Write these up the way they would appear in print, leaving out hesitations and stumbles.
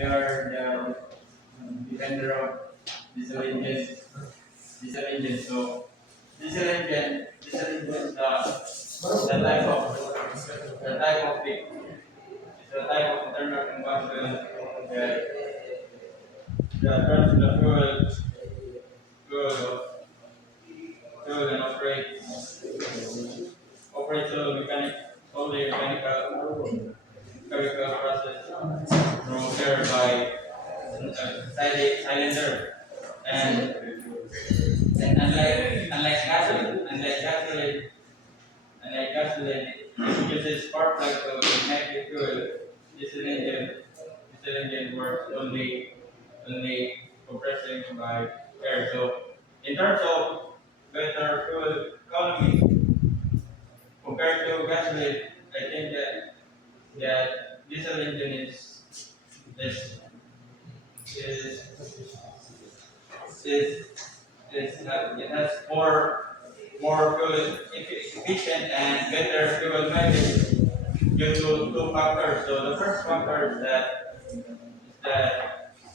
we are the defender of diesel engine. Diesel engine. So diesel engine is the type of thing. It's the type of internal combustion that turns the fuel, fuel and operates solely mechanical process from there by cylinder. And unlike gasoline, it uses spark plug to ignite the fuel. Diesel engine works only compressing by air. So in terms of better fuel economy compared to gasoline, I think that diesel engine is is is it has more fuel efficient and better fuel mileage due to two factors. So the first factor is that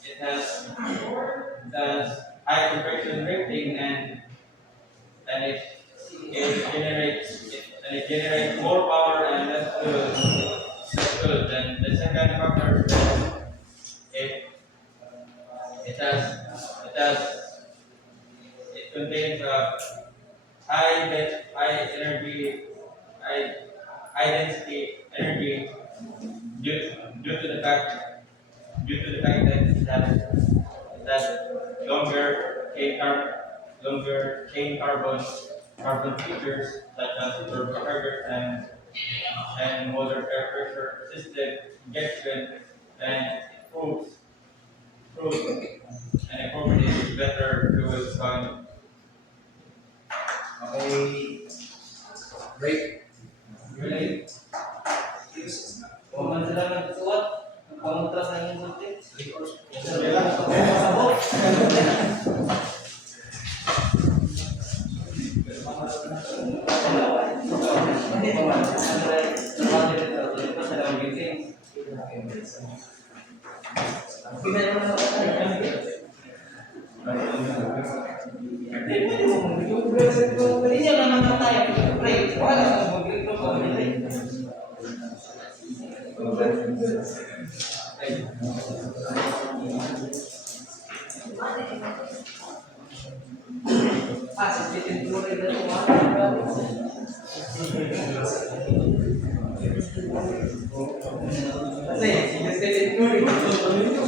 it has high compression rating and it generates more power and less fuel. Then the second factor is that it it has it has it contains high energy, high, high density energy due, due to the fact that it has longer chain carbon features such as turbochargers and motor air pressure assisted injection and improves and accommodates better fuel economy. Okay. Break. Really? Yes. Kung man sila nagsuot, ang pangutras ng inyong sulti. 3 hours. Hindi pa man. Ito sa daw giting. Pinay mo na hindi mo mag-break. Hindi na naman tayo. Break. Wala ka mag-break. Sipitin ko rin ito. Kasi, sipitin ko rin ito.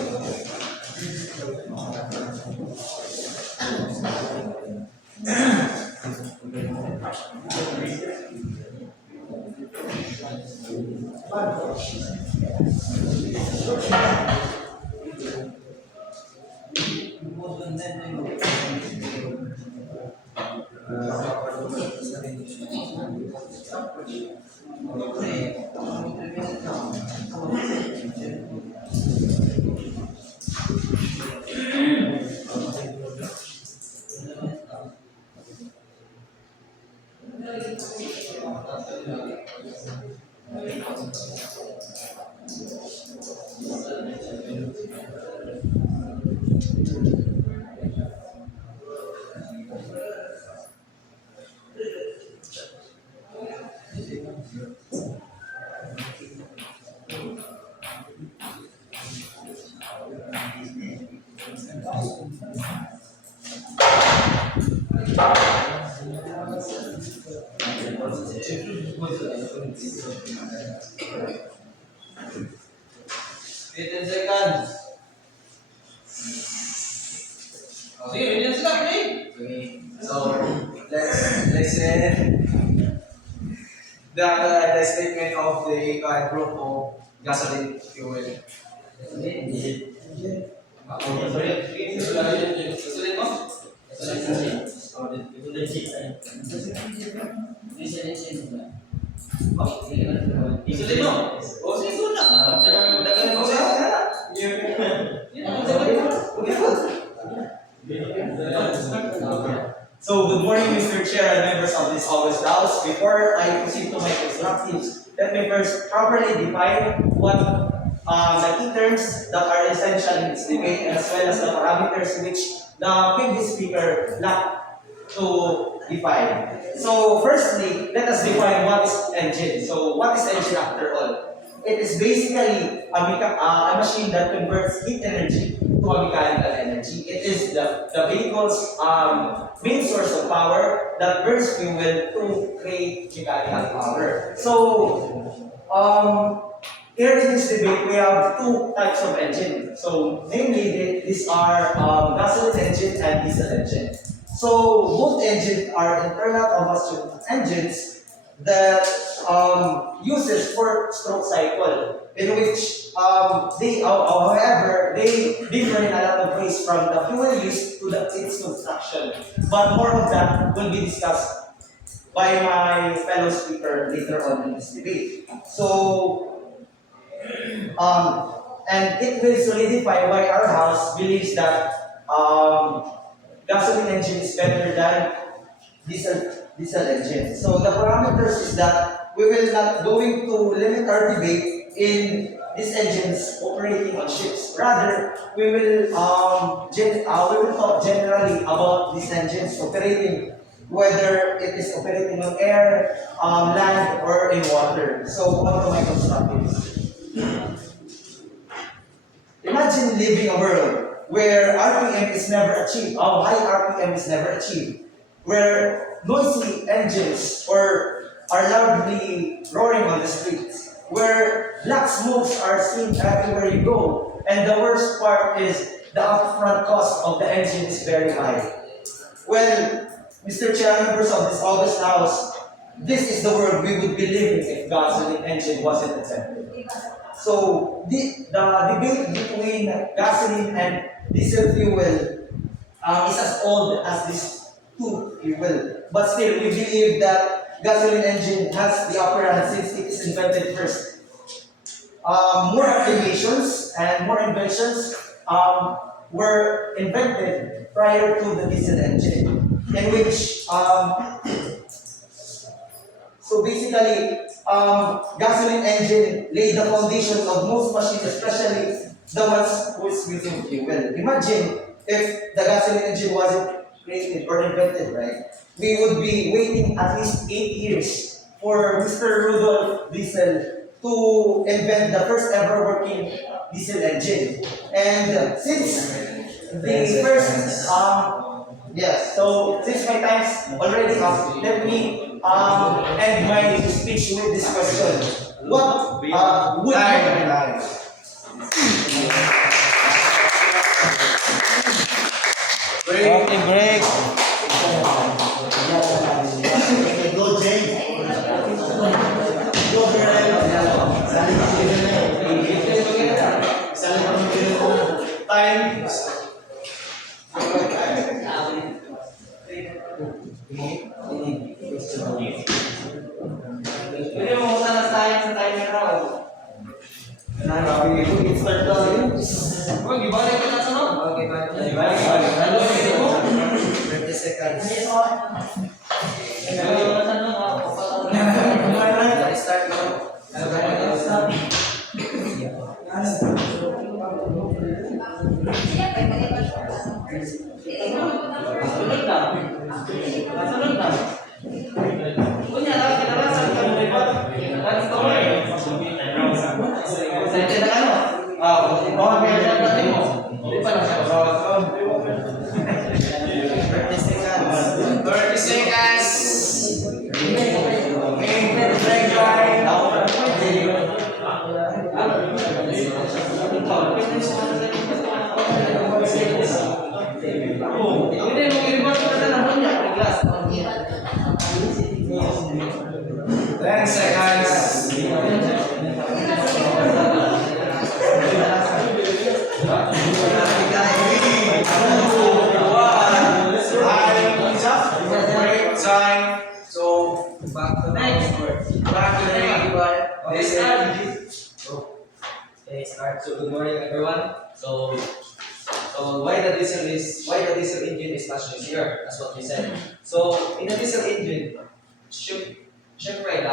Seconds. Okay, million sila, okay? Okay. So let's say the statement of the group of gasoline fuel. Isulit mo. O, sige na. Dagan mo siya. So, good morning, Mr. Chair and members of this August House. Before I proceed to my instructions, let me first properly define what the key terms that are essential in this debate, as well as the parameters which the previous speaker lacked to define. So, firstly, let us define what is engine. So, what is engine after all? It is basically a machine that converts heat energy to a mechanical energy. It is the vehicle's main source of power that burns fuel to create mechanical power. So, here in this debate, we have two types of engine. So, namely, these are gasoline engine and diesel engine. So, both engines are internal combustion engines that uses four-stroke cycle, in which however, they differ in a lot of ways from the fuel used to its construction. But more of that will be discussed by my fellow speaker later on in this debate. So, and it will solidify why our house believes that gasoline engine is better than diesel engine. So the parameters is that we will not going to limit our debate in these engines operating on ships. Rather, we will talk generally about these engines operating, whether it is operating on air, land, or in water. So what to my constructives? Imagine living a world where RPM is never achieved, high RPM is never achieved, where noisy engines are loudly roaring on the streets, where black smokes are seen everywhere you go, and the worst part is the upfront cost of the engine is very high. Well, Mr. Chair, members of this August House, this is the world we would be living if gasoline engine wasn't invented. So the debate between gasoline and diesel fuel is as old as this two fuel. But still, we believe that gasoline engine has the upper hand since it is invented first. More applications and more inventions were invented prior to the diesel engine, in which so basically, gasoline engine laid the foundation of most machines, especially the ones who is using fuel. Imagine if the gasoline engine wasn't created or invented, right? We would be waiting at least 8 years for Mr. Rudolf Diesel to invent the first ever working diesel engine. And since the first, yes, so since my time's already up, let me end my speech with this question. What would Okay, break. Go, James. Go, time? Pwede mo muna tayo sa timer raw. Start tayo. Huwag, ibalik ka na sa no? Okay, ibalik. 30 seconds. Start now. Sunod na. Sunod na. Kunya, nakakilalasan ka mo, di ba? That's the way. Excited na ka, no? Kaya siya natin mo. Di pa lang siya. 30 seconds. 30 seconds. Break line. So good morning, everyone. So why the diesel engine is much easier? That's what we said. So in a diesel engine, syempre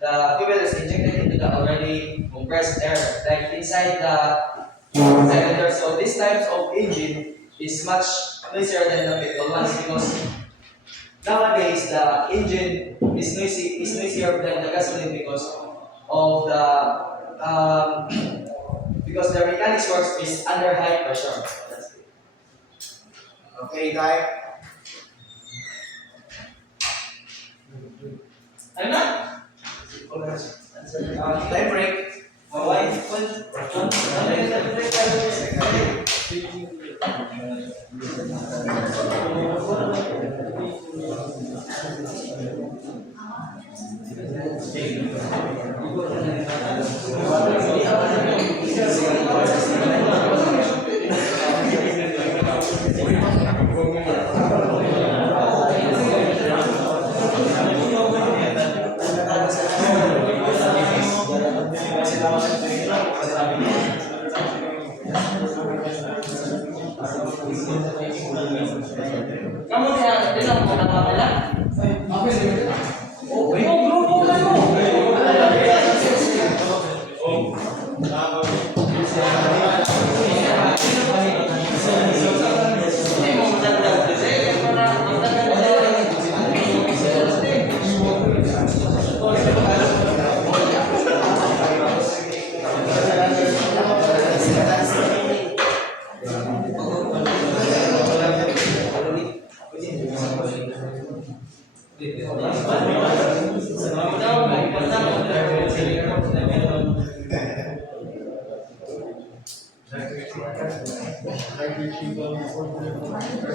the fuel is injected into the already compressed air, like inside the cylinder. So this type of engine is much noisier than the petrol ones because nowadays the engine is noisier than the gasoline of the because the mechanics works is under high pressure. That's it. Okay, time. I'm not. Time break. Why? Kamu dia bilang mau nama apa? Oh, grupo kayo.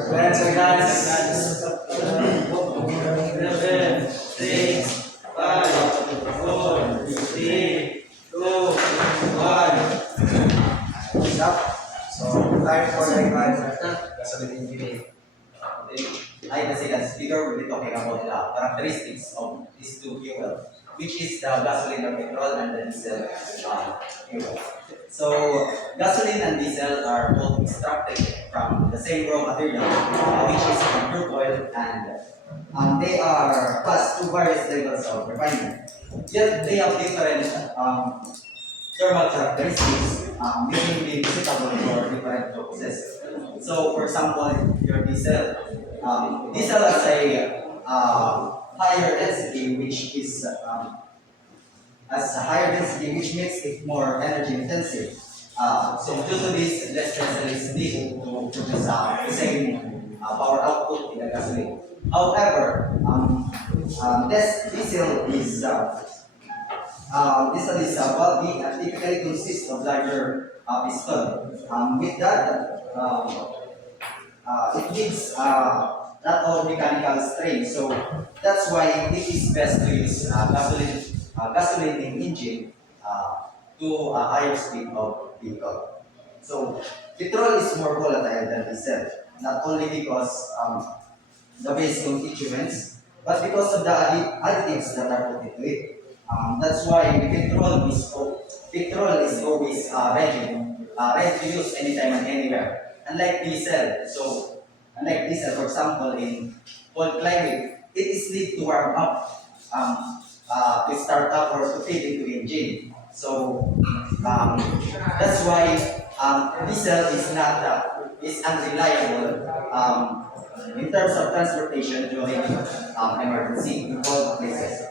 Let's guys. 7, 6, 5, 4, 3, 2, 1. Stop. So, time for the gasoline engine. Like I said, as speaker will be talking about the characteristics of these two fuels, which is the gasoline or petrol and the diesel fuel. So, gasoline and diesel are both extracted from the same raw material, which is crude oil, and they are passed through various levels of refinement. Yet they have different thermal characteristics, making them suitable for different purposes. So, for example, your diesel. Diesel has a higher density, which is has a higher density, which makes it more energy intensive. So due to this, less diesel is needed to produce the same power output in the gasoline. However, this diesel is bulky and typically consists of larger piston. With that, it needs not all mechanical strain, so that's why it is best to use gasoline engine to a higher speed of vehicle. So petrol is more volatile than diesel, not only because the base constituents, but because of the additives that are put into it. That's why petrol is always ready to use anytime and anywhere. Unlike diesel, for example, in cold climate, it is need to warm up to start up or to feed into engine. So that's why diesel is unreliable in terms of transportation during emergency in cold places.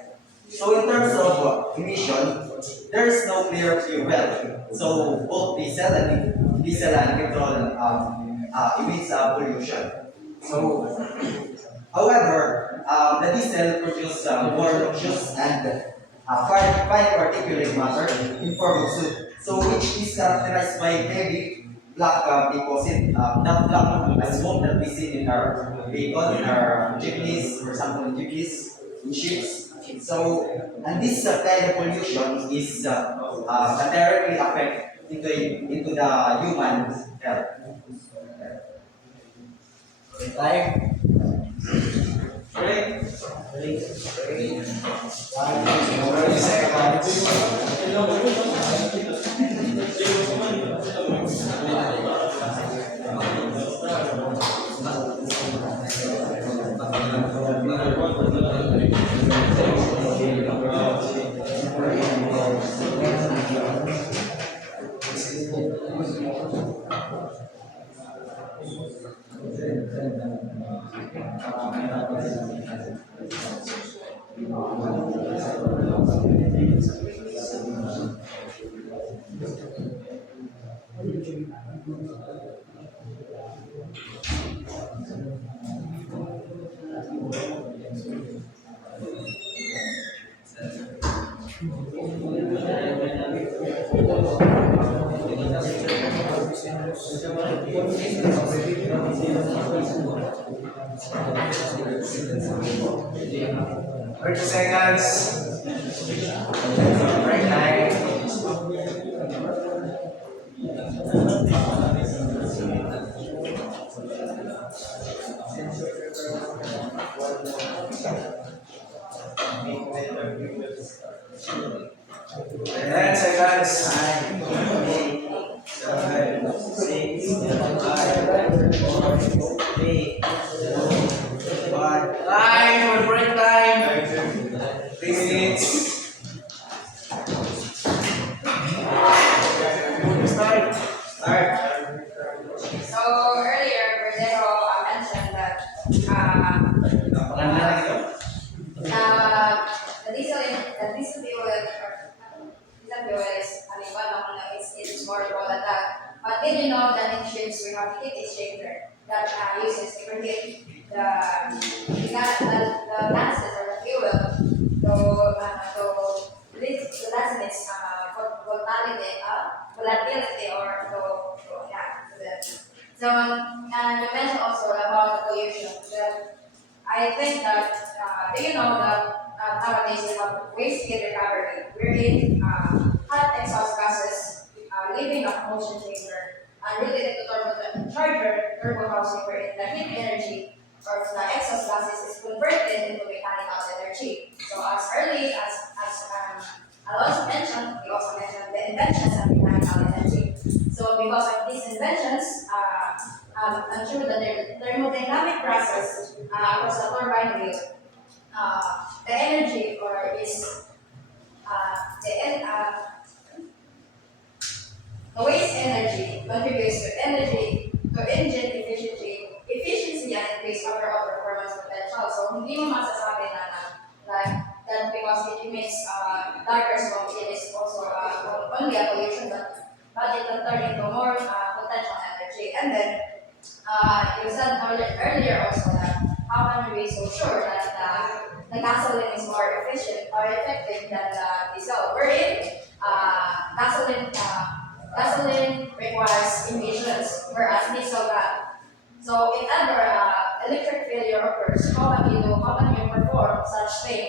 So in terms of emission, there is no clear fuel. So both diesel and petrol emits pollution. So, however, the diesel produces more noxious and fine particulate matter in form of soot. So which is characterized by heavy black deposit, not black as smoke that we see in our vehicle, in our jeepneys, for example, in jeepneys, in ships. So, and this kind of pollution is can directly affect into the human health. Time. Break. 30 seconds. 30 seconds. Break time. Ten seconds. 7, 6, 5, 4, 3, 2, 1. Time. Break time. 3 minutes. Start. So earlier, Rodero mentioned that the diesel fuel is, I mean, it's more volatile. But did you know that in ships we have heat exchanger that uses to preheat the gases or the fuel to lessen its volatility or to the so, and you mentioned also about the pollution. I think that, do you know that nowadays we have waste heat recovery, wherein hot exhaust gases leaving a motion chamber and related to turbo housing, wherein the heat energy or the exhaust gases is converted into mechanical energy. So as early as Alonso mentioned, we also mentioned the inventions of mechanical energy. So because of these inventions, I'm sure that the thermodynamic process across the turbine wheel, the energy or is the waste energy contributes to engine efficiency and increase overall performance potential. So hindi mo masasabi like that because it emits darker smoke, it is also only a pollution, but it can turn into more potential energy. And then you said earlier also that how can we be so sure that the gasoline is more efficient or effective than the diesel? Wherein gasoline requires emissions, whereas diesel can. So if ever electric failure occurs, how can you perform such thing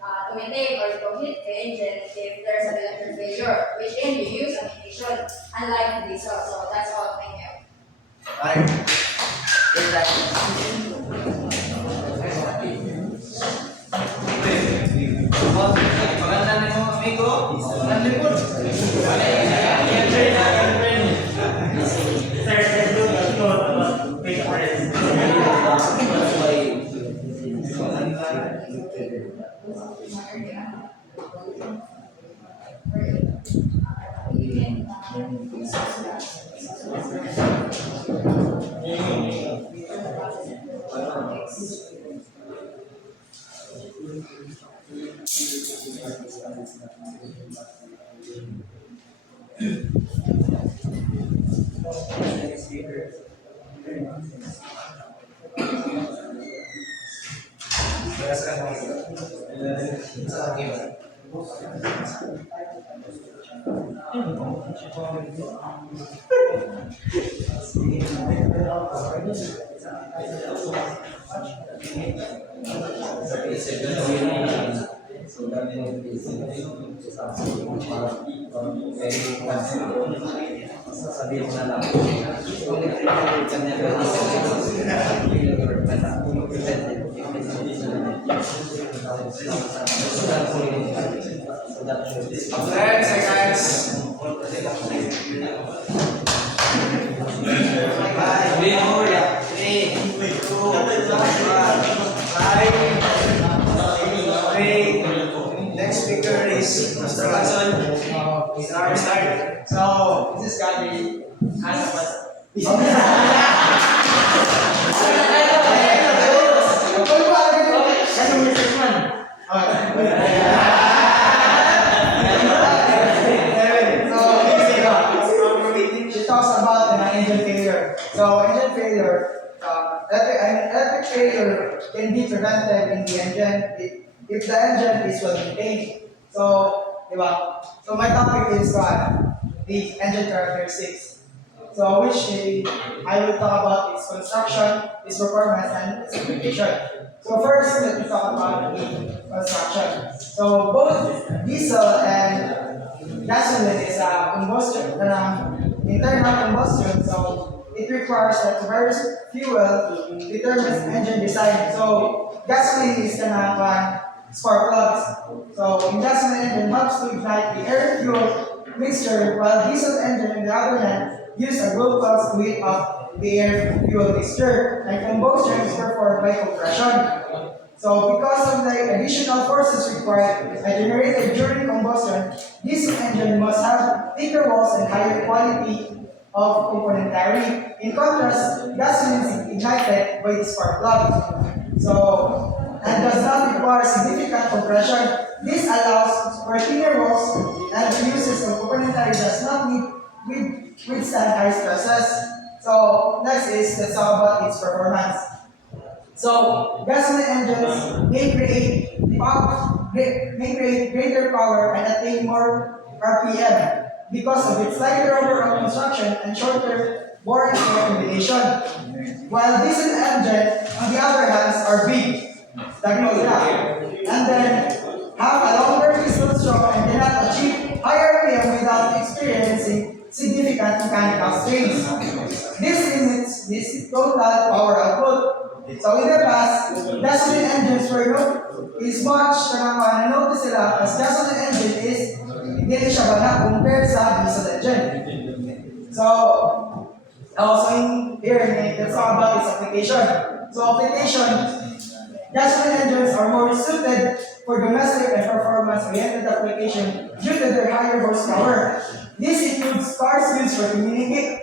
to maintain or to heat the engine if there's an electric failure, which in you use an ignition, unlike the diesel. So that's all. Thank you. Time. Break time. Maganda na yung amigo. Maganda mo. Sabihin mo na lang. Ten seconds. Next speaker is Mr. Watson. Start. So, this is Gabby. Ano ba? She talks about an engine failure. So engine failure, electric failure can be prevented in the engine if the engine is well maintained. So, diba? So my topic is the engine characteristics. So I will talk about its construction, its performance, and its application. So first, let me talk about the construction. So both diesel and gasoline is a internal combustion. So it requires that various fuel determines engine design. So gasoline is spark plugs. So in gasoline engine helps to ignite the air fuel mixture, while diesel engine on the other hand use a glow plugs to heat up the air fuel mixture, and combustion is performed by compression. So because of the additional forces required and generated during combustion, diesel engine must have thicker walls and higher quality of complementary. In contrast, gasoline is ignited by the spark plug. So, and does not require significant compression. This allows for thinner walls and the uses of complementary does not need withstand high stresses. So next is let's talk about its performance. So gasoline engines may create greater power and attain more RPM because of its lighter overall construction and shorter bore and air combination. While diesel engine, on the other hand, are big, and then have a longer piston stroke and cannot achieve higher RPM without experiencing significant mechanical strains. This limits this total power output. So in the past, gasoline engines is much notice sila as gasoline engine is hindi siya banat compared sa diesel engine. So also in here, let's talk about its application. So application, gasoline engines are more suited for domestic and performance-oriented application due to their higher horsepower. This includes cars used for commuting,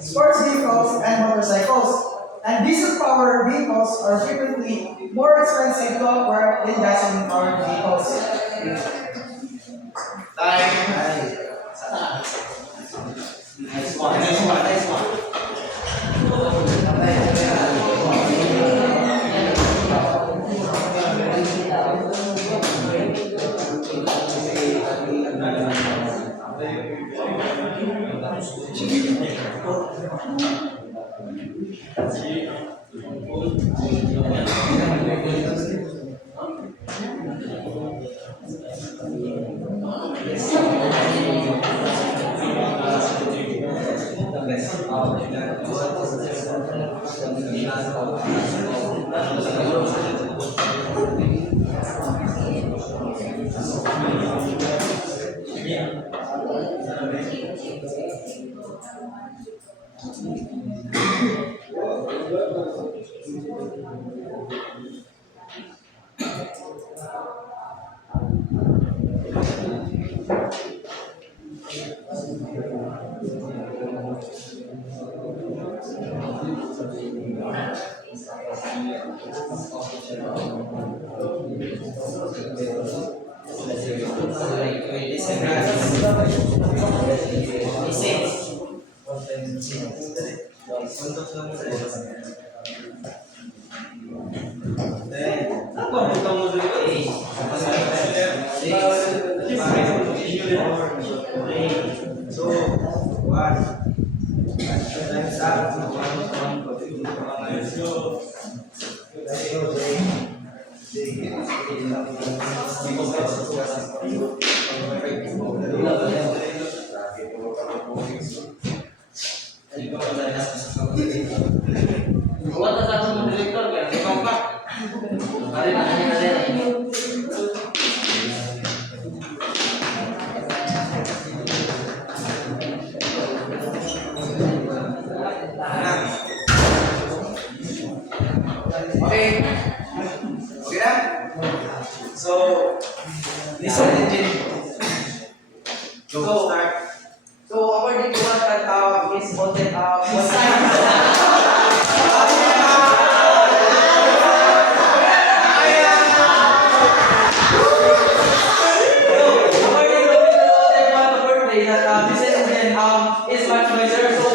sports vehicles, and motorcycles. And diesel-powered vehicles are frequently more expensive to acquire than gasoline-powered vehicles. Nice one. So, diesel engine. So according to what is voted economizer. So,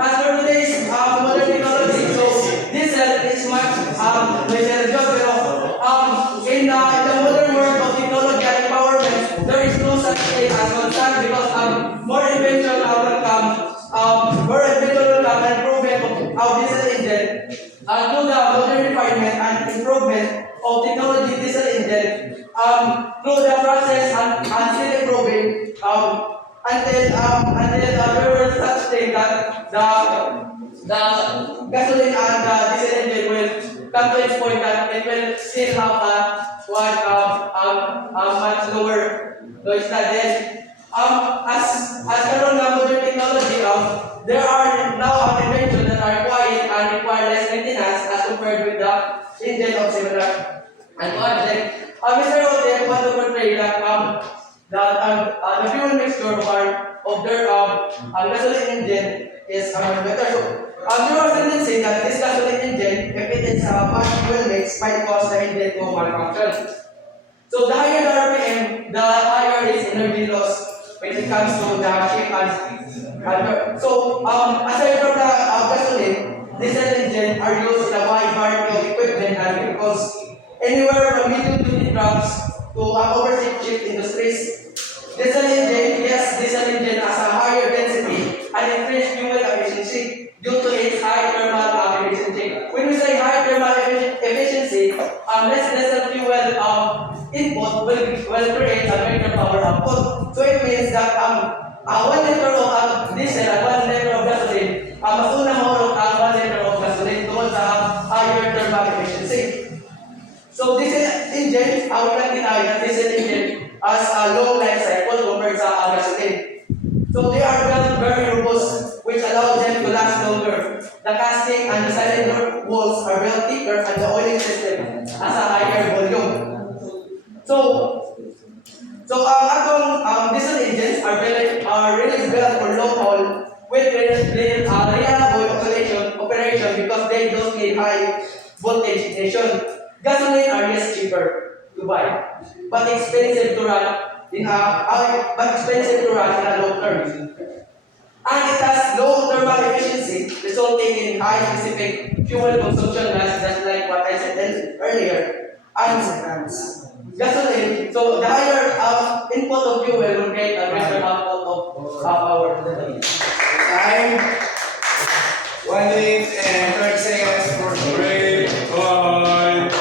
as for today's modern technology, so diesel is much noisier job, pero in the modern world of technology and empowerment, there is no such thing as constant because more invention will come, and improvement of diesel engine. Through the modern refinement and improvement of technology diesel engine, through the process and still improving, until there was such thing that the gasoline and the diesel engine will come to its point that it will still have much lower noise level. As karon nga modern technology, there are now inventions that are quiet and require less maintenance as compared with the engine of similar and object. Mr. Rote want to portray that the fuel mixture of their gasoline engine is better. So, there was a tendency that this gasoline engine, if it is much fuel mix, might cause the engine to malfunction. So the higher the RPM, the higher its energy loss when it comes to the shape and so aside from the gasoline, diesel engine are used in a wide variety of equipment and vehicles, anywhere from medium duty trucks to overseas ship industries. Diesel engine has a higher density and increased fuel efficiency due to its high thermal efficiency. When we say high thermal efficiency, less diesel fuel input will create a greater power output. So it means that 1 liter of diesel and 1 liter of gasoline, mas una mahulog ang 1 liter of gasoline tungkol sa higher thermal efficiency. So diesel engine, we can deny that diesel engine has a low life cycle compared sa gasoline. So they are built very robust, which allows them to last longer. The casting and the cylinder walls are built thicker and the oiling system has a higher volume. So atong diesel engines are really built for long haul with reliable operation because they don't need high voltage ignition. Gasoline are yes cheaper to buy, but expensive to run in a long term. And it has low thermal efficiency, resulting in high specific fuel consumption, just like what I said earlier. And gasoline, so the higher input of fuel will create a greater output of power. Time. 1 minute and 30 seconds for break. Bye.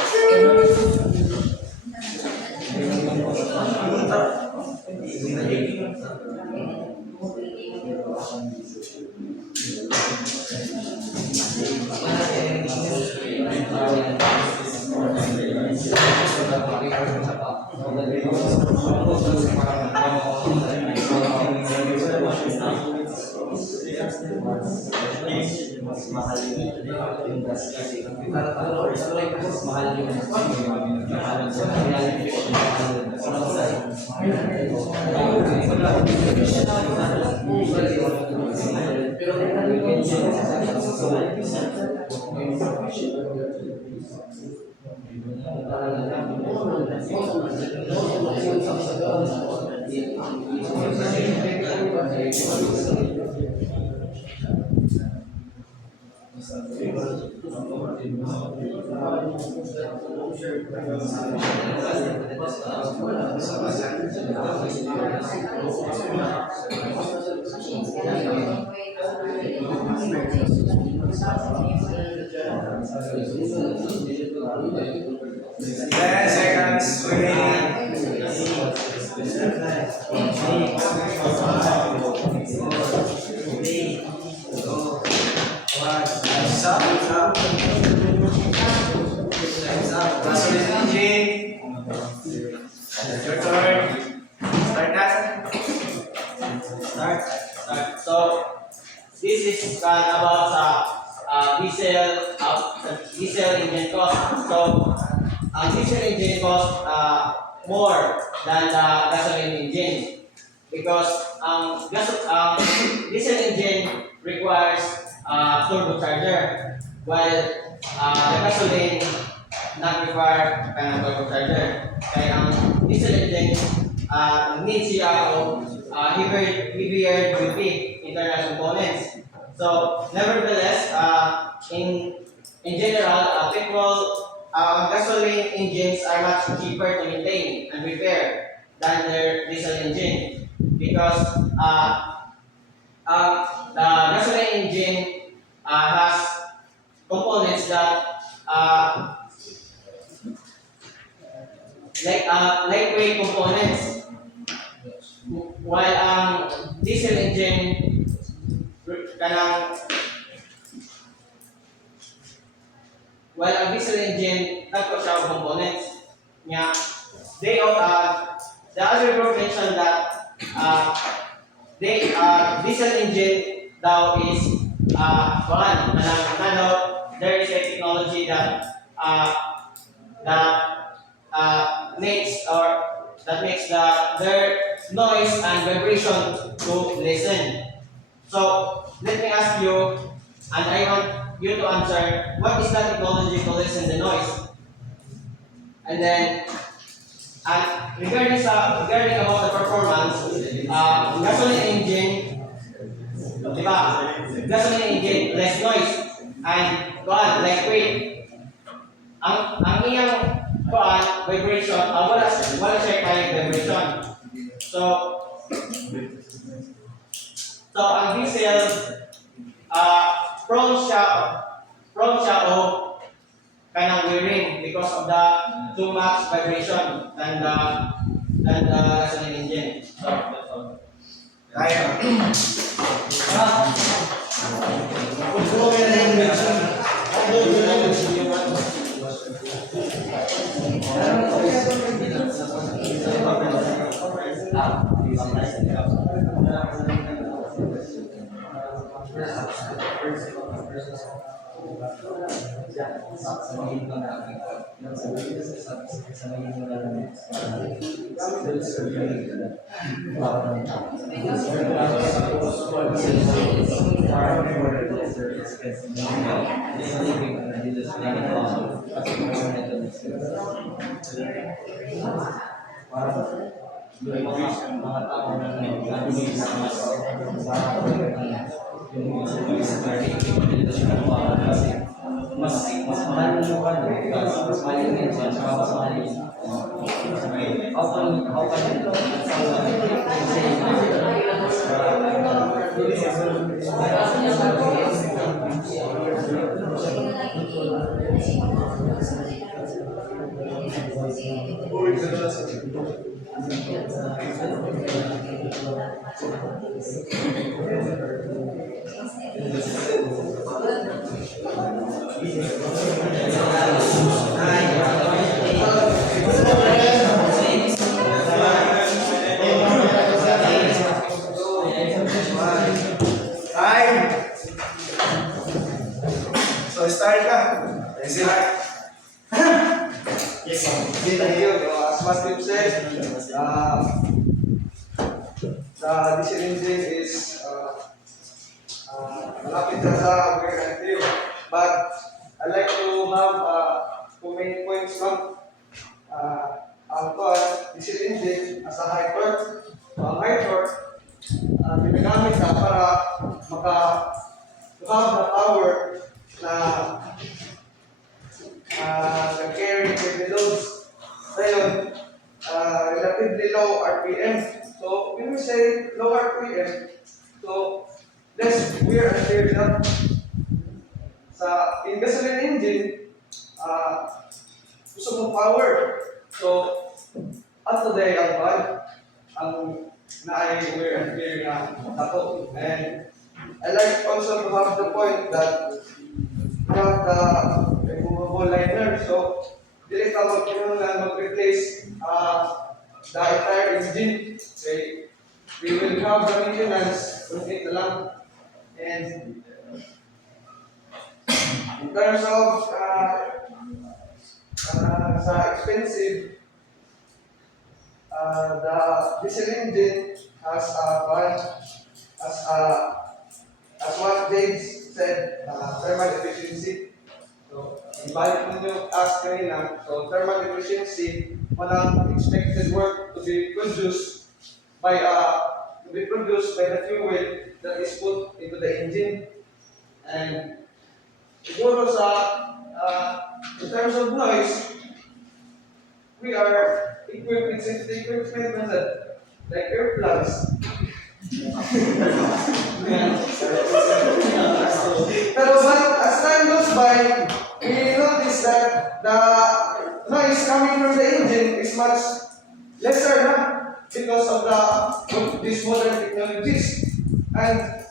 Seconds remaining. Gasoline engine. Your turn. Start that. Start. So this is about diesel engine cost. So diesel engine cost more than the gasoline engine because diesel engine requires turbocharger, while the gasoline not require turbocharger. Kaya ang diesel engine needs siya of heavier duty internal components. So, nevertheless, in general, gasoline engines are much cheaper to maintain and repair than their diesel engine because the gasoline engine has components that lightweight components, while ang diesel engine kanang while ang diesel engine nagko siya og components nya the other group mentioned that diesel engine daw is there is a technology that makes their noise and vibration to listen. So let me ask you, and I want you to answer, what is the technology to listen the noise? And then, regarding about the performance, gasoline engine, di ba? Gasoline engine, less noise, and lightweight. Ang iyang vibration, wala siya kaya vibration. So ang diesel, prone siya o kanang wearing because of the too much vibration than the gasoline engine. So that's all. So start ka. Is it right? Yes, ma'am. Okay, thank you. As Mas Tim said, the diesel engine is malapit na sa wear and tear. But I like to have two main points lang. Ang diesel engine as a high torque. Ang high torque, ginagamit na para have the power na carry heavy loads. Ngayon, relatively low RPM. So, when we say low RPM, so less wear and tear na. In gasoline engine, gusto mo power. So, up to day ang na-wear and tear na ako. And I like also to have the point that we have the removable liner. So, dili ka mag-replace the entire engine. Okay. We will have the maintenance unit na lang. And in terms of sa expensive, the diesel engine has as what James said, thermal efficiency. So, balik mo yung ask kanina, so thermal efficiency, walang expected work to be produced by be produced by the fuel that is put into the engine. And siguro in terms of noise, we are equipped with safety equipment method, like earplugs. Pero as time goes by, we notice that the noise coming from the engine is much lesser now because of these modern technologies. And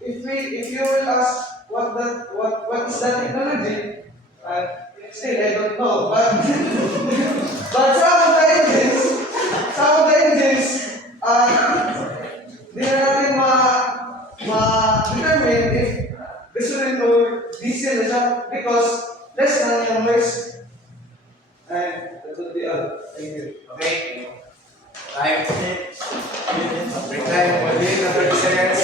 if you will ask what is that technology, still I don't know. But but some of the engines, di na natin ma-determine if gasoline or diesel na siya because less na yung noise. And that will be all. Thank you. Okay. Time. Break time. 30 seconds.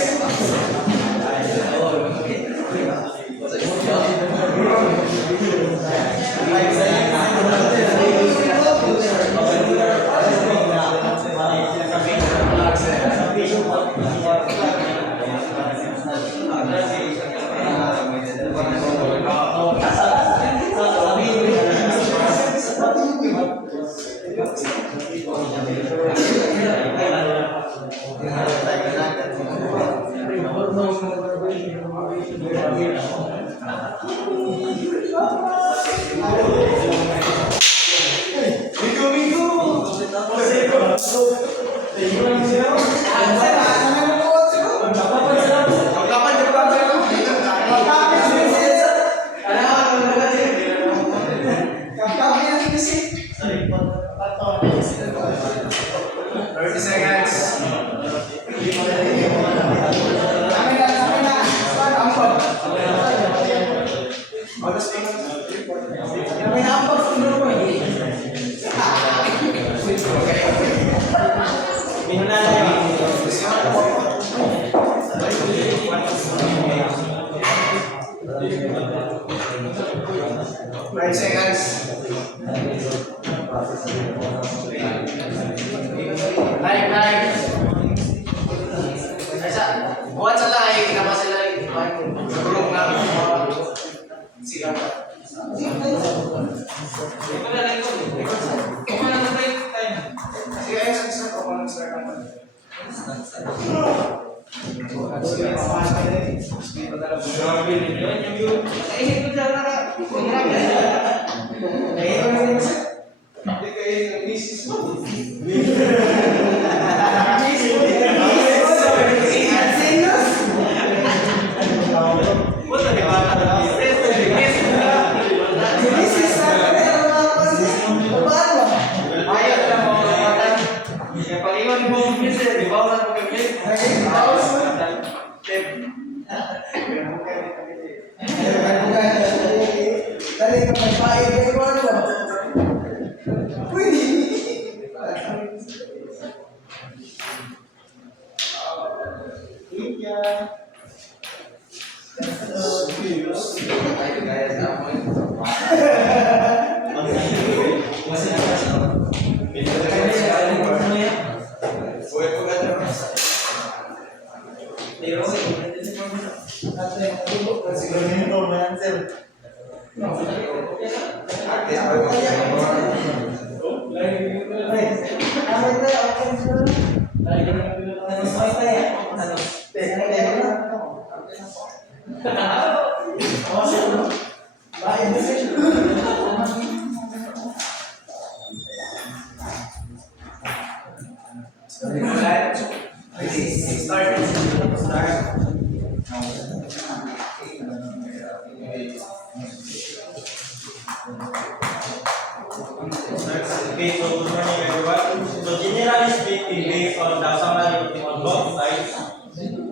Okay, so good morning everyone. So generally speaking, based on the summary on both sides,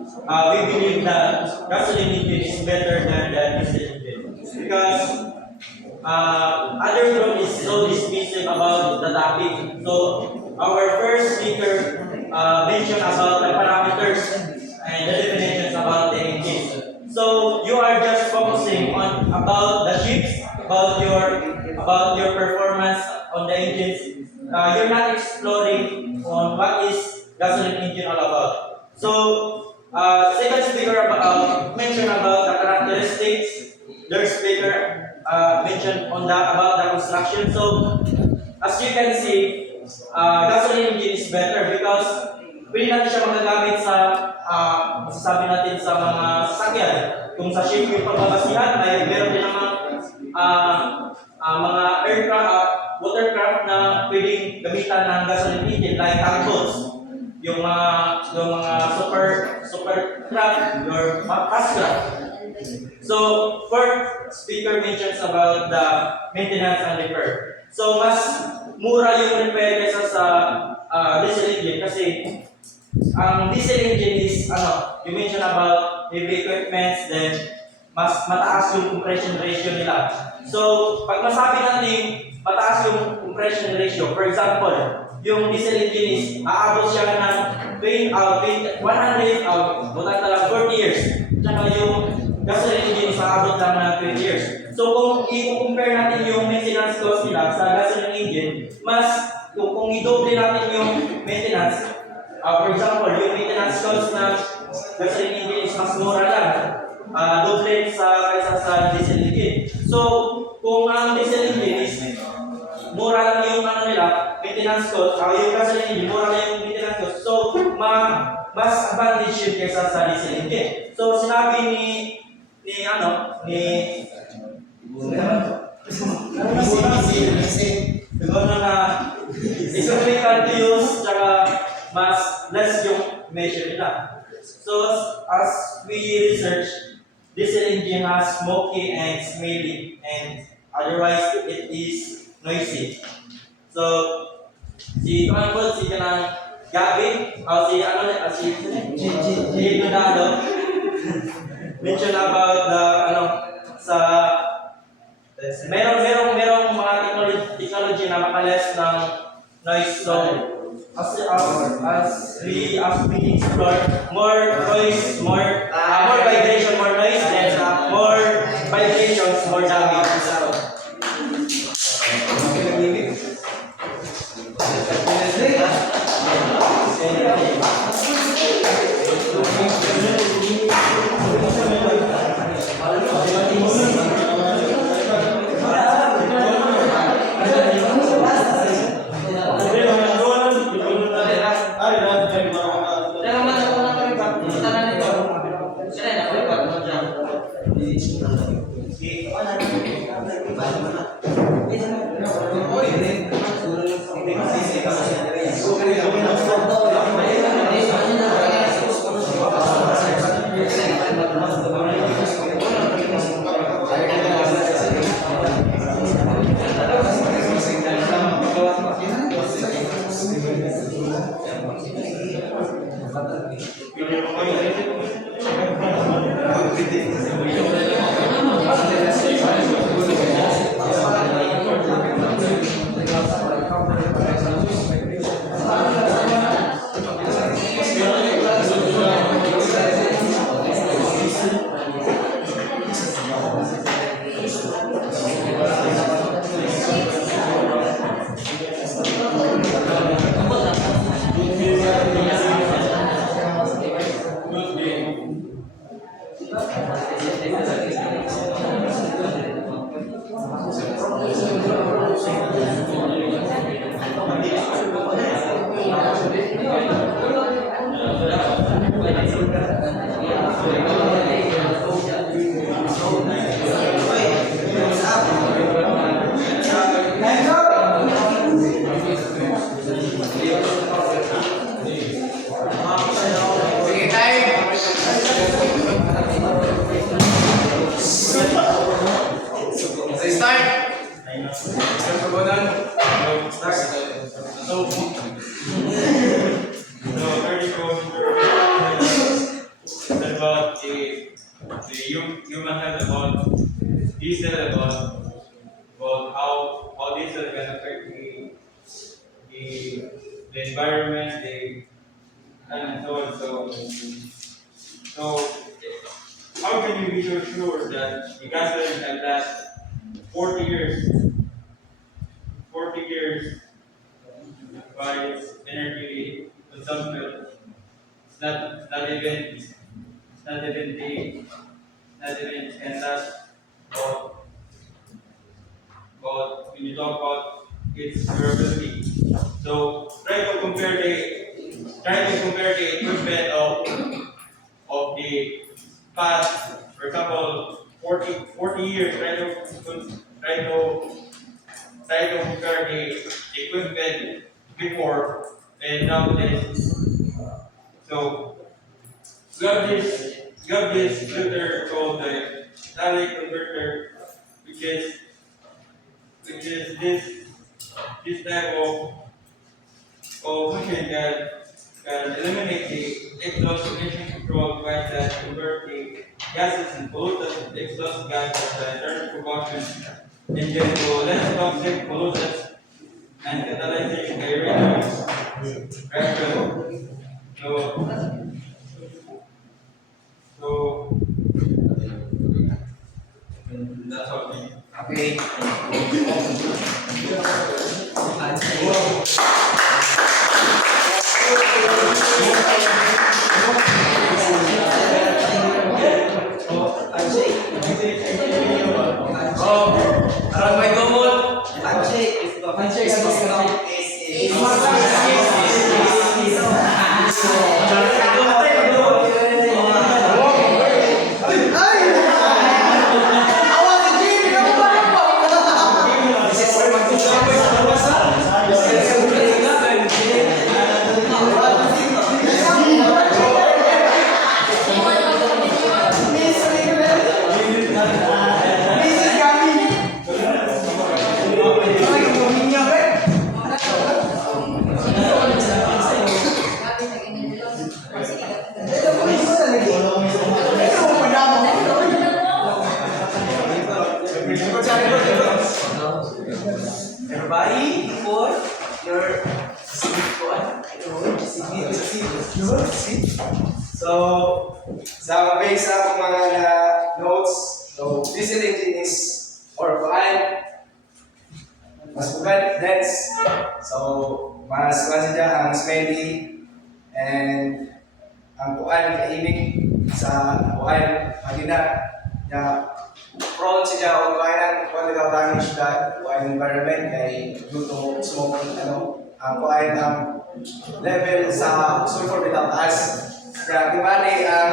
we believe that gasoline engine is better than the diesel engine because other group is so dismissive about the topic. So our first speaker mentioned about the parameters and the definitions about the engine. So you are just focusing on about the chips, about your performance on the engines. You're not exploring on what is gasoline engine all about. So, second speaker mentioned about the characteristics. Third speaker mentioned on about the construction. So, as you can see, gasoline engine is better because pwede natin siya magagamit sa masasabi natin sa mga sasakyan. Kung sa ship yung pagbabasihan, ay meron din naman mga aircraft, watercraft na pwedeng gamitan ng gasoline engine like tugboats, yung mga super craft or fast craft. So, fourth speaker mentions about the maintenance and repair. So, mas mura yung repair kaysa sa diesel engine kasi ang diesel engine is you mentioned about heavy equipments, then mas mataas yung compression ratio nila. So, pag masabi natin mataas yung compression ratio, for example, yung diesel engine is aabot siya ng 140 years. Tsaka yung gasoline engine is aabot lang ng 20 years. So, kung i-compare natin yung maintenance cost nila sa gasoline engine, kung i-double natin yung maintenance, for example, yung maintenance cost ng gasoline engine is mas mura lang. Double kaysa sa diesel engine. So, kung ang diesel engine is mura lang yung nila, maintenance cost, yung gasoline engine, mura lang yung maintenance cost. So, mas advantage yun kaysa sa diesel engine. So, sinabi ni siguro na economical to use, tsaka mas less yung measure nila. So, as we research, diesel engine has smoky and smelly, and otherwise it is noisy. So, si kanang Gabi, si Donado, mention about merong mga technology na makaless ng noise. So, as we explore more noise, more vibration, more noise, and more vibrations, more damage. Human health, about diesel, about how diesel can affect the environment, and so on. So how can you be so sure that the gasoline can last 40 years? 40 years by its energy consumption. It's not even 10 but when you talk about its durability. So try to compare the equipment of the past, for example, 40 years. Try to compare the equipment before and nowadays. So you have this filter called the Dali converter, which is this type of machine can eliminate the exhaust emission control device that convert the gases and pollutants of the exhaust gas of the internal combustion engine to less toxic pollutants and catalyzing the reaction. So that's all. Okay. Around my gumot. Handshake is Everybody, before your So, based sa akong mga notes, so diesel engine is more kuan, mas bugat, dense. So, mas siya ang smelly and ang kuan kaibig sa kuan magina ya prone siya o kuan ang damage that kuan environment kay due to smoke ang kuan ang level sa sulfur bitaw taas. Kaya bali ang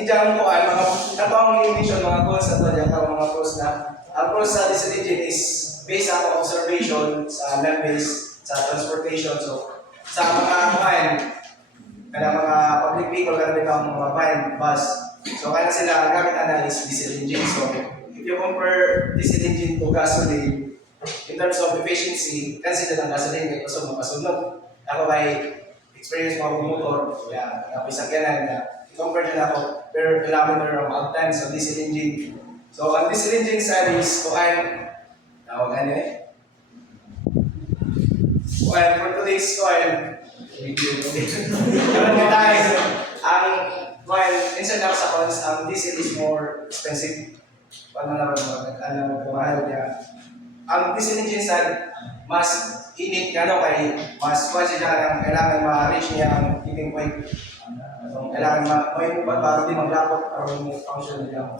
ijang kuan mga katong emission mga cause ato diyan mga cause na ang cause sa diesel engine is based sa observation sa land base sa transportation. So sa mga kuan kada mga public vehicle kada mga van, bus. So kaya sila gamit analysis diesel engine. So if you compare diesel engine to gasoline in terms of efficiency, consider ang gasoline kay kusog mapasunog. Ako by experience mo akong motor, ako isang ganan na i-compare nila ako per kilometer of outline so diesel engine. So ang diesel engine series kuan tawag kuan for today's kuan ang kuan instead ako sa cons ang diesel is more expensive. Paano naman mahal niya. Ang diesel engine sad mas init kay mas kuan siya kailangan ma-reach niya ang heating point. Kailangan may bago din maglapot para function niya.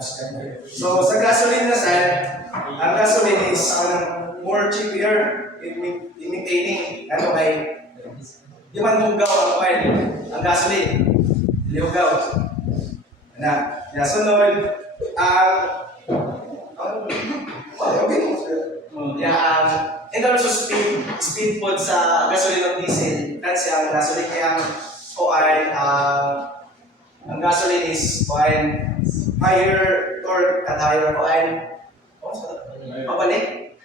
So sa gasoline na side, ang gasoline is more cheaper in maintaining kay di man lugaw ang oil, ang gasoline lugaw na sunod in terms of speed pod sa gasoline o diesel, kasi ang gasoline kaya oil, ang gasoline is higher torque at higher oil. Pabalik?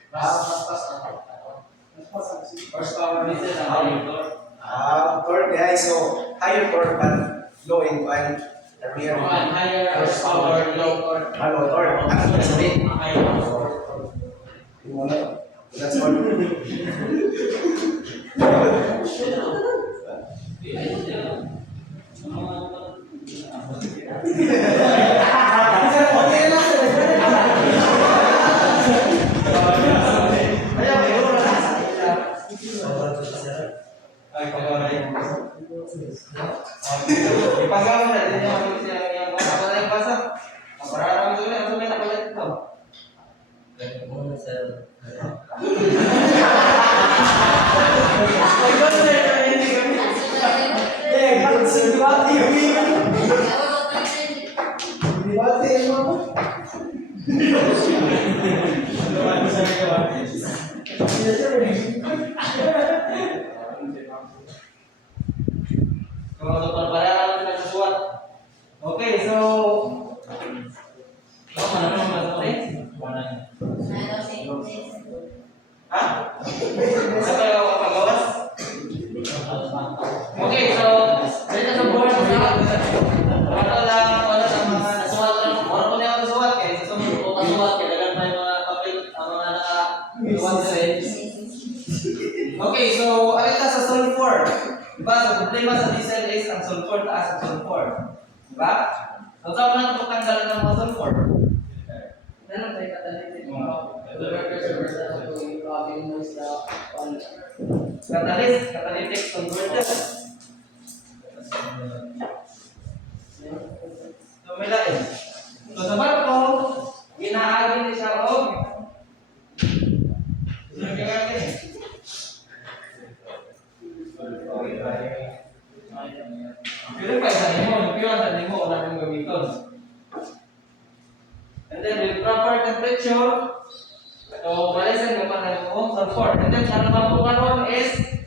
Horsepower diesel ang higher torque. Torque guys, so higher torque but low in oil. Higher horsepower, low torque. Low torque. Ang gasoline. That's all. Di ba tayo mo? Kung ano pa pala natin nagsusuot. Okay, so mana naman masuot? Mana? Ano si Ha? Sa kayo pagawas? Okay, so dito sa board sa wala lang mga nasuot lang. Wala ko na ako nasuot kay sa sunod ko pasuot kay dagan pa yung mga papel ang mga naka-suot sa rin. Okay, so alin ka sa sulfur? Diba? So problema sa diesel is ang sulfur taas ang sulfur. Diba? So saan mo lang tanggalan ng mga sulfur? Ano tayo catalytic? Catalytic converter. So may lain. So sa barko, ginaagi ni siya og purify sa nimo, pure sa nimo wala kang gamiton. And then with proper temperature, so balisan mo pa na mo sulfur. And then ang naman karon is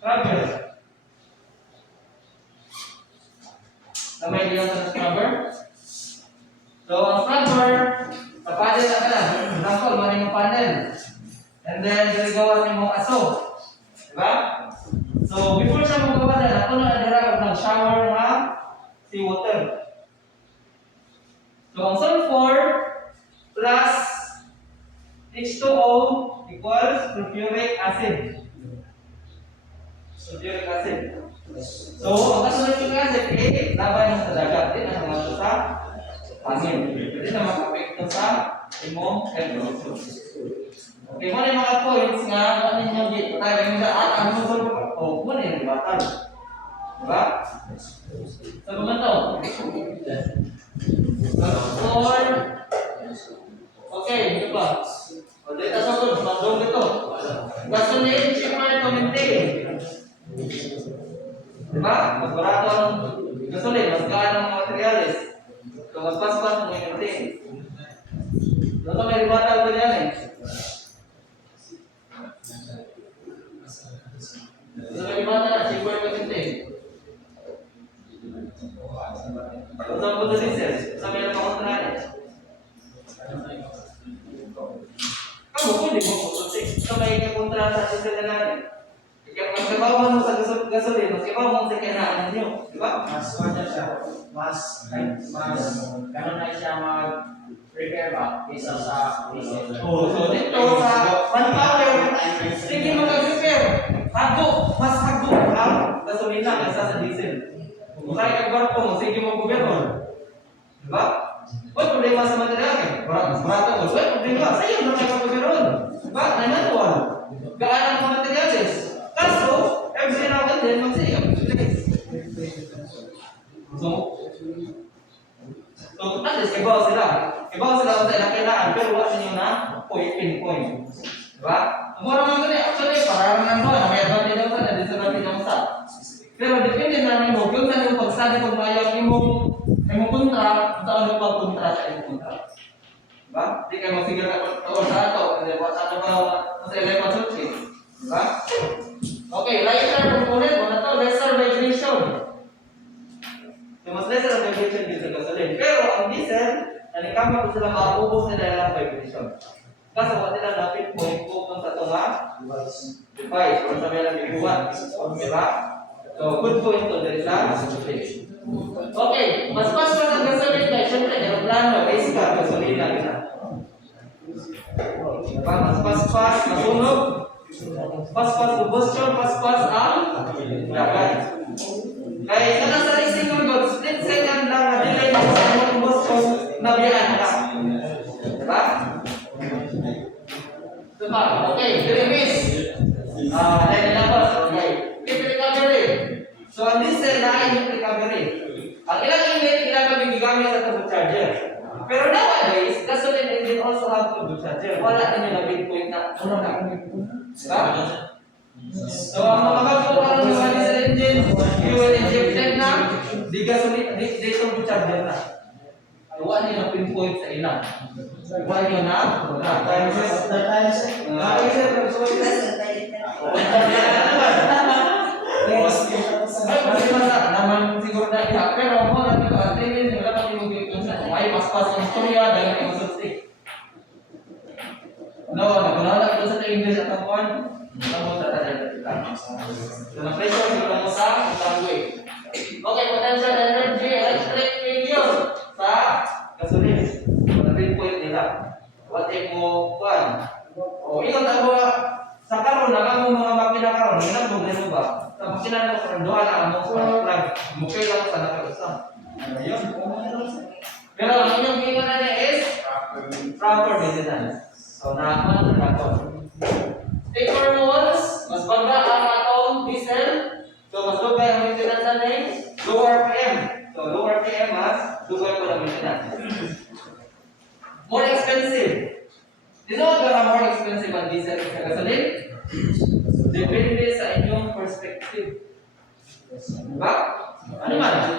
scrubber. Namay diyan sa scrubber. So ang scrubber, sa panel na ka example, man yung panel. And then gagawa ni mo aso. Diba? So before siya magawa na, ako na nagdara ng shower na seawater. So ang sulfur plus H2O equals sulfuric acid. Sulfuric acid. So ang sulfuric acid eh laban sa dagat, din na mga sa hangin. Hindi na makapekto sa imong health. Okay, mo na yung mga points nga ano ninyo dito. Tayo yung daan ang sulfur. Oh, mo na yung batal. Diba? So kumanto. Sulfur. Okay, ito pa. O, dito sa good, mandong ito. Gasoline, cheaper to maintain. Diba? Mas barato ang gasoline, mas gaan ang materialis. So, mas pas-pas ang maintain. Ito may ribatal ko dyan eh. Ito may ribatal, cheaper to maintain. Ito ang buto diesel, sa may napakontrahan. Kamu pun di mau putus sama yang kontra sa diesel na natin. Kaya mas kabaw mo sa gasolina, mas kabaw mo sa kinahan niyo, di ba? Mas water siya. Mas ganun na siya mag-prepare ba kaysa sa diesel. Oh, so dito sa manpower, sige mag-prepare. Mas hago ang gasolina kaysa sa diesel. Kung kaya kang barko mo, sige mo gobyerno. Di ba? Wala problema sa material eh. Barato mo. Wala problema. Sa'yo na kayo gobyerno. Diba? Nananuan. Gaan ang materials. Kaso, every now and then, mag-sige. So, at least, ibaw sila. Ibaw sila kung saan kailangan, pero wala ninyo na pinpoint. Diba? Ang mura mga ganyan, actually, parang nang doon, may advantage daw sa, disadvantage daw sa. Pero depende na rin mo, kung saan yung pag-study kung mayang imong kontra, saan yung pag-kontra sa imong kontra. Diba? Di kayo magsigil na pag-tawag sa ato, hindi ba sa ato pa sa ilay pag-sulti. Diba? Okay, lighter component mo na to, lesser vibration. So, mas lesser ang vibration din sa gasoline. Pero ang diesel, nanikama ko sila makaubos nila yung vibration. Kasi wala nila napit point kung sa tunga device, kung sa may lang biguan. Diba? So, good point to there is a okay, mas pas ang gasolina guys, syempre, aeroplano, basic ka, gasolina kita. Diba? Mas pas, masunog, pas, combustion, pas, ang dagat. Kaya sana sa racing mo God, split second lang na delay mo sa combustion, nabiyaan ka. Diba? Diba? Okay, release. Then tapos, okay. Keep recovery. So, ang diesel na ay yung recovery. Ang ilang unit, ginagawin gigamit sa turbocharger. Pero nowadays, gasoline engine also have turbocharger. Wala na yung pinpoint na ano na. Diba? So, ang mga pagkukuha ng mga diesel engine, fuel injected na, di gasoline, di turbocharger na. Tuwa niyo na pinpoint sa ilang. Tuwa niyo na. Times it. Ay, pwede naman siguro na iha. Pero mo na dito at tingin nyo dapat yung bigyan sa ay mas pas ang istorya dahil may masustik. No, nagunala ko sa English at ang kwan. Tamo ta kita. So na pressure siguro mo sa isang way. Okay, potential energy electric failure sa gasoline. So na pinpoint nila. What if mo kwan? O ingon ta mo sa karon na mo mga makina karon, hinabog na mo ba? Sa makina mo karon doha na mo plug. Mukay lang sa nakausa. Ayun. Pero ang inyong ingon na niya is proper maintenance. So nakakuha na ako. Taper molds, mas baga ang atong diesel. So mas lugay ang maintenance na niya. Low RPM. So low RPM mas lugay po ang maintenance. More expensive. You know ba more expensive ang diesel sa gasoline? Depende sa inyong perspective. Diba? Ano man?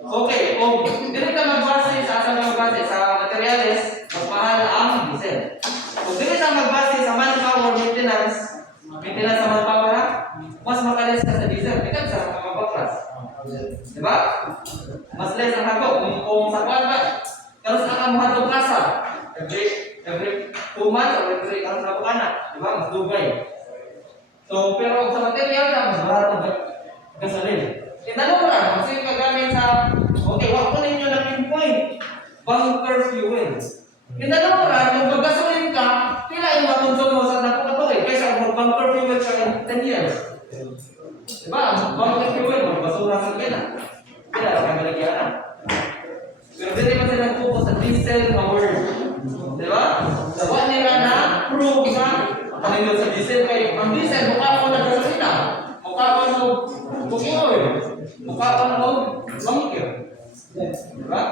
Okay, kung dili ka magbase sa asa ka magbase sa materials, mas mahal ang diesel. Kung dili ka magbase sa manpower maintenance sa manpower ha, mas makalis ka sa diesel, bigat sa kapapaklas. Diba? Mas less ang hagok. Kung sa kwan ba, karos na ka mahadog klasa. Every 2 months or every karos na bukana. Diba? Mas dugay. So, pero sa material na, mas barato gasoline. Tinanong mo lang, kasi kagamit sa, okay, wag ko ninyo na pinpoint, bunker fuel. Tinanong mo lang, kung mag-gasoline ka, pila yung matunso mo sa napakatuloy, kaysa mag-bunker fuel ka in 10 years. Diba? Bunker fuel, magbasura sa kina. Pila, kagalagyan na. Pero hindi man sila focus sa diesel na word. Diba? Sawa nila na prove na kanino sa diesel kay ang diesel mukha ko na gasolina. Mukha ko no cooking oil. Mukha ko no bangkir. Diba?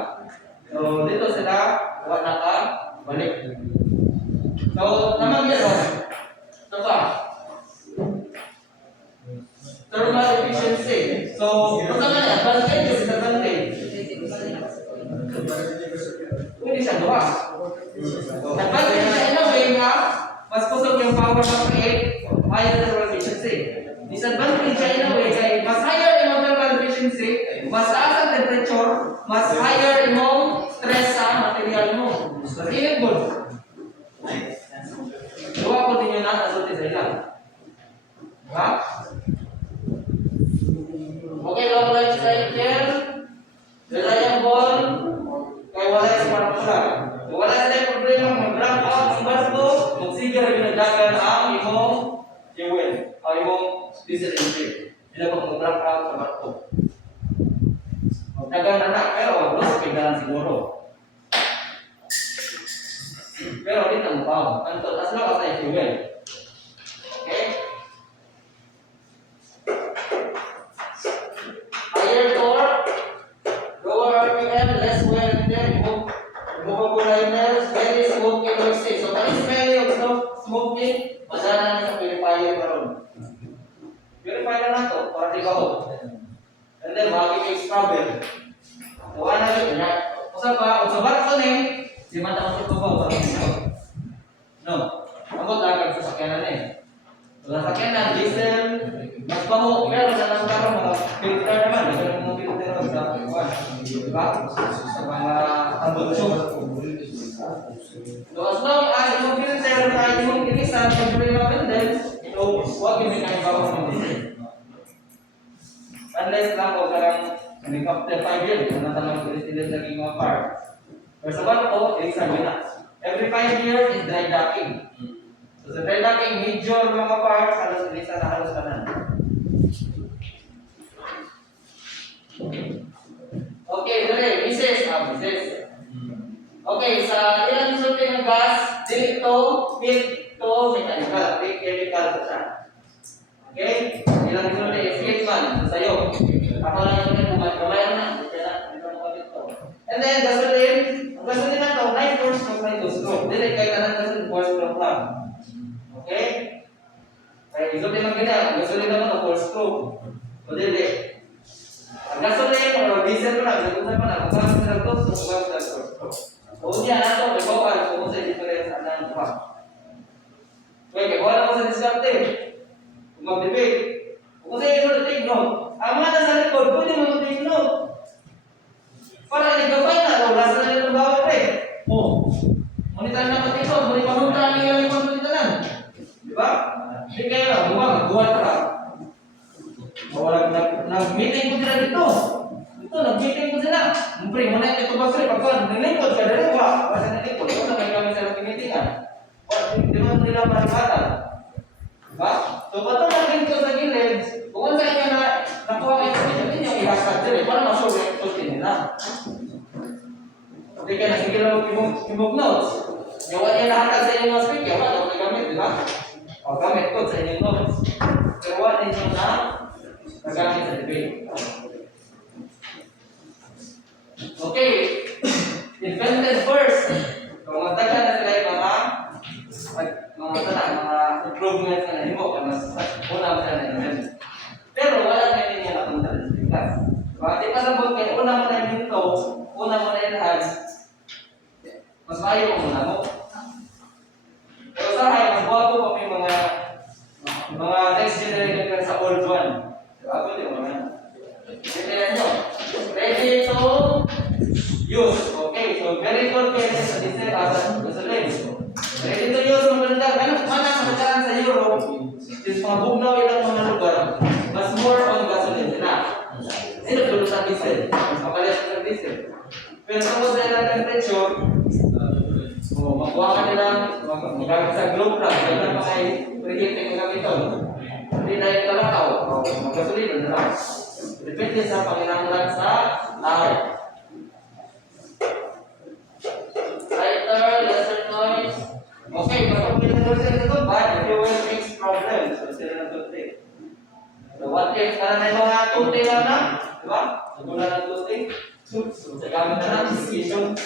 So dito sila wala ka balik. So naman yan o. Ito pa. Thermal efficiency. So ito naman yan. Advantage o disadvantage? Pwede siya duha. Advantage siya in a way na mas kusog yung power na create higher thermal efficiency. Disadvantage siya in a way kay mas higher yung thermal efficiency, mas taas ang temperature, mas higher yung stress sa material mo. Mas init mo. Duha ko din yun na nasulti sa ilang. Ha? Okay, long life cycle. Reliable. Kaya wala yung formula. Wala na tayong problema, mag-rank out ang barko, magsigil na ginagagan ang imong fuel, o imong diesel engine. Hindi na mag-rank out sa barko. Magdagan na na, pero loss pay na lang siguro. Pero hindi na mukha. As long as ay fuel. Okay? Higher torque, lower RPM, less wear and tear, removable liners, very smoky noisy. So, kung smell yung smoking, madala na sa purifier karon. Purifier na to, para di baho. And then, makikita yung scrubber. Tuwa na yun. Usa pa, sa barko ni, di man ako sa tubaw, para di baho. No, ang agad sa sakyanan eh. Sa sakyanan, diesel, mas baho, pero sa lang karon mga filter naman, ito yung mga filter sa kuwan. Diba? Sa mga tambutsyo. So as long as yung filter na yung inisan, siyempre naman din, ito, huwag yung may bawas ng diesel. Unless lang huwag ka lang helicopter 5 years, kung natanong ko rin sila sa mga parts. Pero sa barko, sabi na, every 5 years is dry docking. So sa dry docking, major mga parts, halos ilisa na halos kanan. Okay, dali, Mrs. Okay, sa ilang isulti ng gas, dili to, heat to, mechanical, chemical to siya. Okay? Ilang isulti is heat man, sa'yo. Ako lang yung kumay na, hindi na mo dito. And then, gasoline na to, 9 horsepower na ito, stroke. Dili, kahit anong gasoline, horsepower lang. Okay? Kaya isulti man ganyan, gasoline naman, 4 stroke. So, dili. Ang gasoline, o diesel mo na, kung saan pa na, kung saan sila close to gamit ang source code. So, niya na ito, may bawal kung sa difference at ang pa. Okay, kaya wala ko sa diskarte. Kung mag-debate, kung sa inyo take note, ang mga nasa likod, pwede mo take note. Para nag-gabay na, o nasa na nito bawal eh. Oh, monitor na pati ito, muli pamunta ang ilang mga monitoran. Di ba? Hindi kayo lang, buwan ka. Nag-meeting ko sila dito. Ito, nag-meeting ko sila. Siyempre, muna ito ba sila? Pagkuhan, nilingkod ka dali ba? Kasi nilingkod, ito na may kami sa meetingan. Di ba nila marikatan? Diba? So, ba't ito nag-lingkod sa gilid? Kung sa inyo na nakuha kayo sa video, hindi yung i-hashtag sila. Para masure yung post nila. Hindi ka nasigil na mag-imog notes. Yung wala yung nahatag sa inyong mga speaker, wala ito gamit, di ba? O, gamit ko sa inyong notes. Pero wala ninyo na nagamit sa debate. Okay, invented first. Kung magtagyan na sila yung mga improvements na nahimo, mas una mo sila na-invent. Pero wala na ninyo na kung talagang di pa sabot kayo, una mo na yung hinto, una mo na yung lahat, mas maayo mo muna mo. Pero sa akin, mas bago pa may mga next generation sa old one. Ako din mo na. Tingnan nyo. Ready to use. Okay, so very good kayo sa design as gasoline. Ready to use ang ganda. Mana magkakaan sa Europe, is mga bugnaw ilang mga lugar, mas more on gasoline na. Sino tulo sa diesel? Mas makalit sa diesel. Pero kung sa ilang temperature, makuha ka nilang magamit sa globe lang. Kaya na mga preheating ng gamiton. Hindi na yung kalakaw. Magasolina na lang. Depende sa panginanglan sa tao. Lighter, lesser noise. Okay, kapag pinag-lesser ito, bad fuel makes problems. So, sila na tuti. So, what if, na yung mga tuti lang na? Diba? Nagula ng tuti. So, sa gamit na lang, station.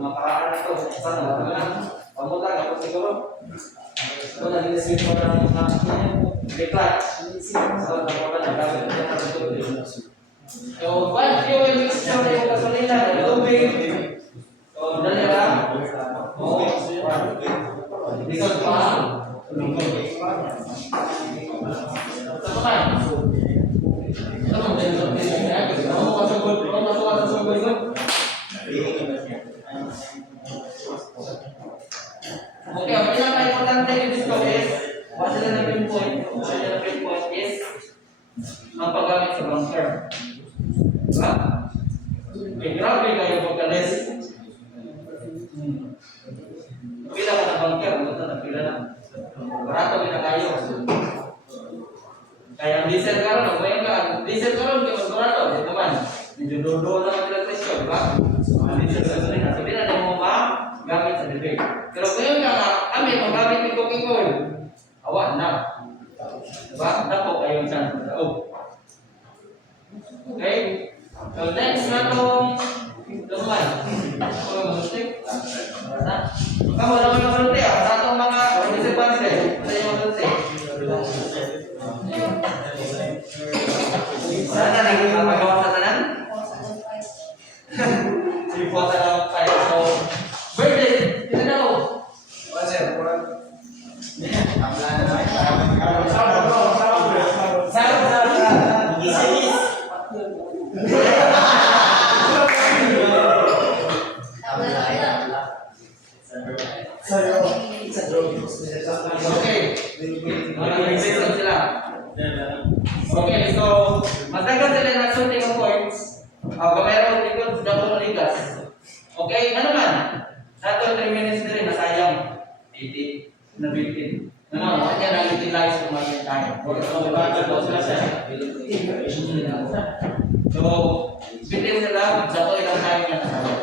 Makaraan na ito. Sana, wala lang. Pamutan, ako siguro. So, nag-isip mo na ng mga declat. So, bad fuel mixture yung gasolina na tubig. So, dali lang. Likod pa. Ito naman. Ito naman. Ano mo kasugod? Ano mo kasugod ito? Okay, ang pinaka-importante dito is what is the pinpoint? What is the pinpoint is ang paggamit sa bunker. Diba? Okay, grabe kayo pagkalis. Pila ka na bunker, buta na pila na. Barato pila kayo. Kaya ang diesel karon, diesel karon kay mas barato, di naman. Medyo dodo na ang presyo, diba? Ang diesel sa gasolina, sabi na mo gamit sa debate. Pero kung kami magamit ng cooking oil, awa na. Diba? Dako kayong chance sa loob. Okay? So next na itong naman. Kamu naman yung masulti ah. Sa itong mga participants eh. Ano yung masulti? Saan na nagpapagawa sa tanan? Sipuasa lang tayo. So, birthday! Ito na ako. Okay, so matagal sila nagsunting ng points. Meron likod sa Dapol Ligas. Okay, ano man? Nato 3 minutes na rin, nasayang. 80 na 15. Ano, kanya nag-utilize kung may time. So, bitin sila, Dapol ilang time na nasayang.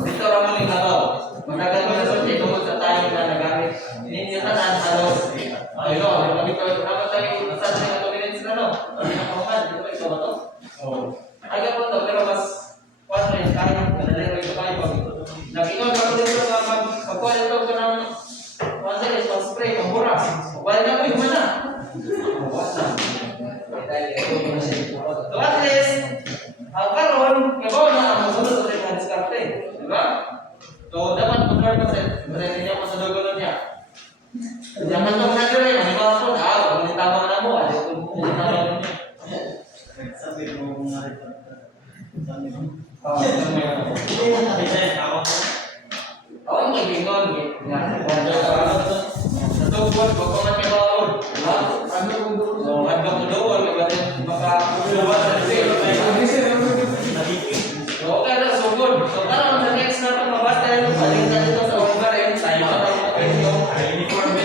Dito ramang yung nabaw. Matagal mo na sunting tungkol sa time na nagamit. Ninyo tanan, halos. Ayun, naman tayo, nasaan tayo 2 minutes na, no? Ano na kamukan? Dito ba ito ba ito? Aga po ito, pero mas paano yun, kaya madalero ito tayo. Nag-ingon ako dito na magkuha ito ko ng mandalis, mag-spray, mag-bura. Wala na po yung mana. So at least, ang karoon, kabaw na, magsunod So, dapat mag-learn ka sa niya pa sa dugo niya. Jangan kau nak kira, mana kau pun tahu, ini tambah nama, ada tu, ini tambah nama. Sabi mo kung narito. Sabi mo. Awak mau bingung gitu, satu buat bakongan ke bawah, so ada kedua, berarti maka kedua tadi. So kan ada sungguh, so kalau the next na pembahas tayo paling tadi to sa over and tayo pa uniform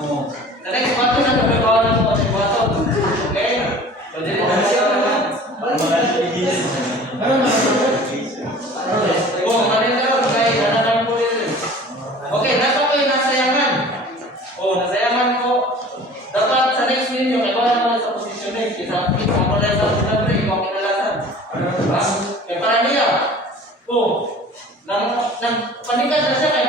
mo. The next bato na pagbabawa ng bato. Okay? So dito na siya naman. Oh, manila kay nanang po rin. Okay, dapat ko yung nasayangan. Oh, nasayangan ko. Dapat sa next video, kaya ba naman sa positioning, isa mo lang sa sinabi, ikaw kinalasan. Diba? Kaya para niya, oh, nang panikan na siya, kaya